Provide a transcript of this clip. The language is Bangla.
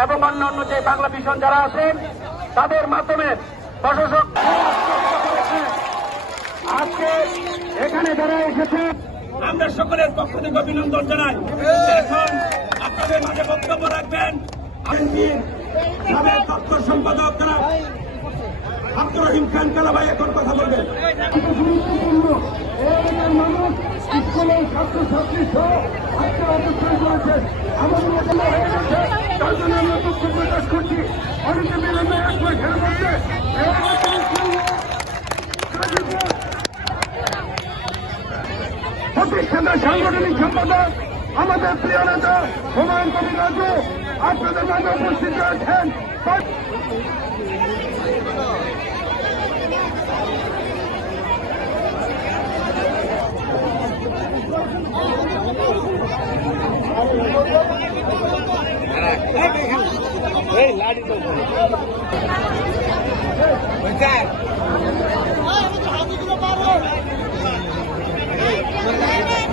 এবং অন্যান্য যে বাংলা ভিশন যারা আছেন তাদের মাধ্যমে প্রশাসক আজকে এখানে যারা এসেছে আমরা সকলের পক্ষ থেকে অভিনন্দন জানাই। এখন আপনাদের মাঝে বক্তব্য রাখবেন তথ্য সম্পাদক আব্দুর রহিম খান কালাভাই এখন কথা বলবেন। গুরুত্বপূর্ণ মানুষ স্কুলের ছাত্রছাত্রী সহ আজকে অবস্থান করেছেন। আমাদের হয়ে গেছে, তার জন্য আমরা দুঃখ প্রকাশ করছি। অনেকে বিলম্বে এক মাসের মধ্যে প্রতিষ্ঠানের সাংগঠনিক সম্পাদক আমাদের প্রিয় নেতা হুমায়ুন কবির রাজু আপনাদের মাঝে উপস্থিত রয়েছেন। লাড়ি তো